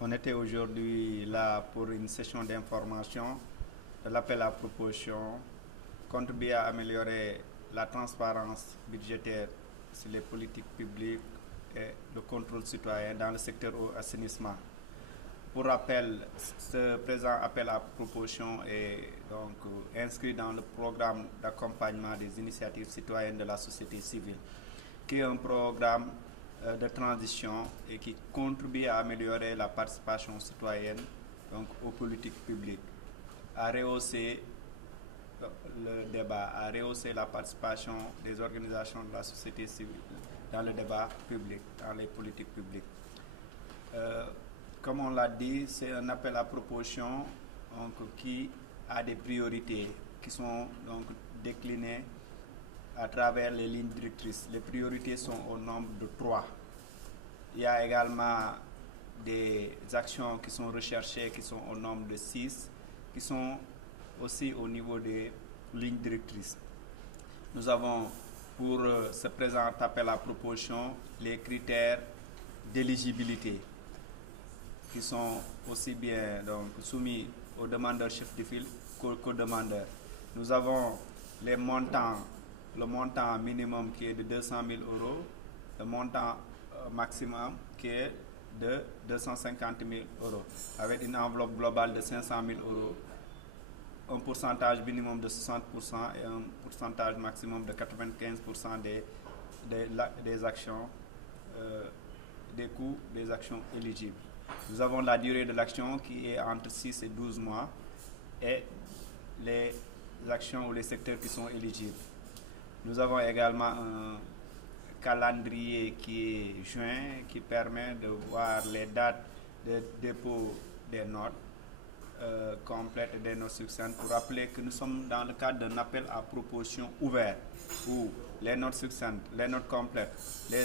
On était aujourd'hui là pour une session d'information de l'appel à proposition, contribuer à améliorer la transparence budgétaire sur les politiques publiques et le contrôle citoyen dans le secteur eau et assainissement. Pour rappel, ce présent appel à proposition est donc inscrit dans le programme d'accompagnement des initiatives citoyennes de la société civile, qui est un programme de transition et qui contribue à améliorer la participation citoyenne donc, aux politiques publiques, à rehausser le débat, à rehausser la participation des organisations de la société civile dans le débat public, dans les politiques publiques. Comme on l'a dit, c'est un appel à proposition donc, qui a des priorités qui sont donc déclinées à travers les lignes directrices. Les priorités sont au nombre de 3. Il y a également des actions qui sont recherchées, qui sont au nombre de 6, qui sont aussi au niveau des lignes directrices. Nous avons pour ce présent appel à proposition les critères d'éligibilité qui sont aussi bien donc, soumis aux demandeurs chefs de file qu'aux demandeurs. Nous avons les montants, le montant minimum qui est de 200 000 euros, le montant maximum qui est de 250 000 euros, avec une enveloppe globale de 500 000 euros, un pourcentage minimum de 60% et un pourcentage maximum de 95% des actions, des coûts des actions éligibles. Nous avons la durée de l'action qui est entre 6 et 12 mois et les actions ou les secteurs qui sont éligibles. Nous avons également un calendrier qui est joint, qui permet de voir les dates de dépôt des notes complètes et des notes succinctes pour rappeler que nous sommes dans le cadre d'un appel à proposition ouvert où les notes succinctes, les notes complètes, les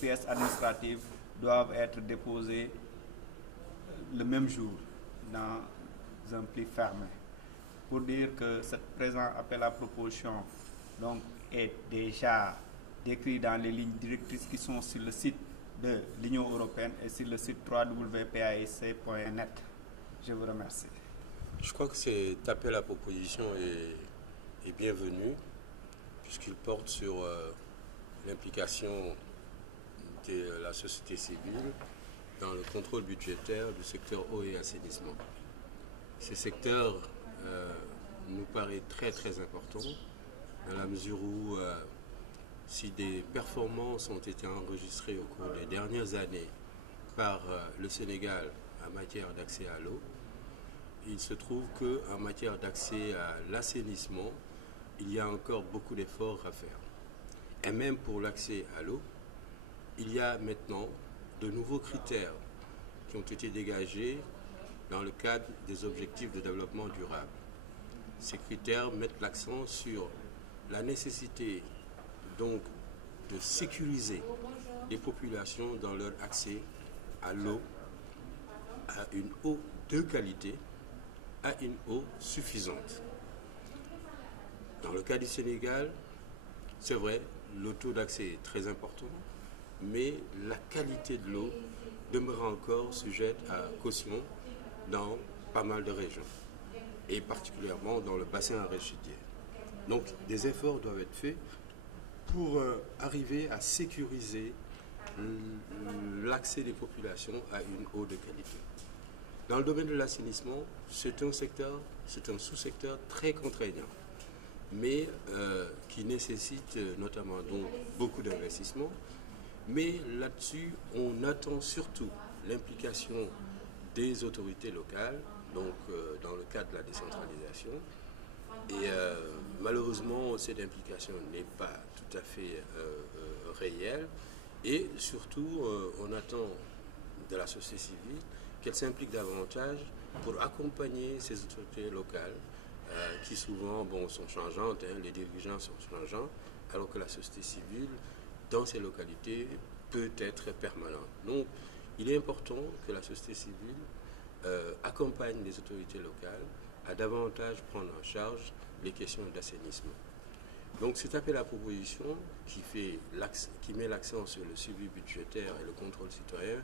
pièces administratives doivent être déposées le même jour dans un pli fermé. Pour dire que ce présent appel à proposition donc, est déjà décrit dans les lignes directrices qui sont sur le site de l'Union européenne et sur le site www.paec.net. Je vous remercie. Je crois que cet appel à proposition est bienvenu puisqu'il porte sur l'implication de la société civile dans le contrôle budgétaire du secteur eau et assainissement. Ce secteur nous paraît très très important dans la mesure où si des performances ont été enregistrées au cours des dernières années par le Sénégal en matière d'accès à l'eau, il se trouve qu'en matière d'accès à l'assainissement, il y a encore beaucoup d'efforts à faire. Et même pour l'accès à l'eau, il y a maintenant de nouveaux critères qui ont été dégagés dans le cadre des objectifs de développement durable. Ces critères mettent l'accent sur la nécessité donc de sécuriser les populations dans leur accès à l'eau, à une eau de qualité, à une eau suffisante. Dans le cas du Sénégal, c'est vrai, le taux d'accès est très important, mais la qualité de l'eau demeure encore sujette à caution dans pas mal de régions, et particulièrement dans le bassin arachidier. Donc des efforts doivent être faits pour arriver à sécuriser l'accès des populations à une eau de qualité. Dans le domaine de l'assainissement, c'est un sous-secteur très contraignant, mais qui nécessite notamment donc beaucoup d'investissements. Mais là-dessus, on attend surtout l'implication des autorités locales, donc dans le cadre de la décentralisation. Et malheureusement, cette implication n'est pas tout à fait réelle. Et surtout, on attend de la société civile qu'elle s'implique davantage pour accompagner ces autorités locales qui souvent sont changeantes, les dirigeants sont changeants, alors que la société civile, dans ces localités, peut être permanente. Donc, il est important que la société civile accompagne les autorités locales à davantage prendre en charge les questions d'assainissement. Donc cet appel à proposition qui met l'accent sur le suivi budgétaire et le contrôle citoyen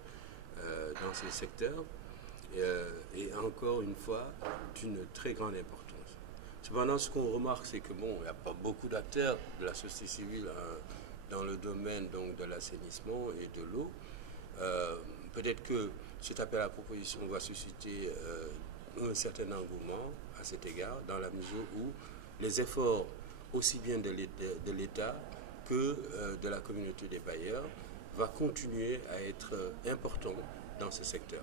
dans ces secteurs et encore une fois d'une très grande importance. Cependant, ce qu'on remarque, c'est que bon, il n'y a pas beaucoup d'acteurs de la société civile dans le domaine donc, de l'assainissement et de l'eau. Peut-être que cet appel à proposition va susciter un certain engouement à cet égard, dans la mesure où les efforts aussi bien de l'État que de la communauté des bailleurs va continuer à être important dans ce secteur.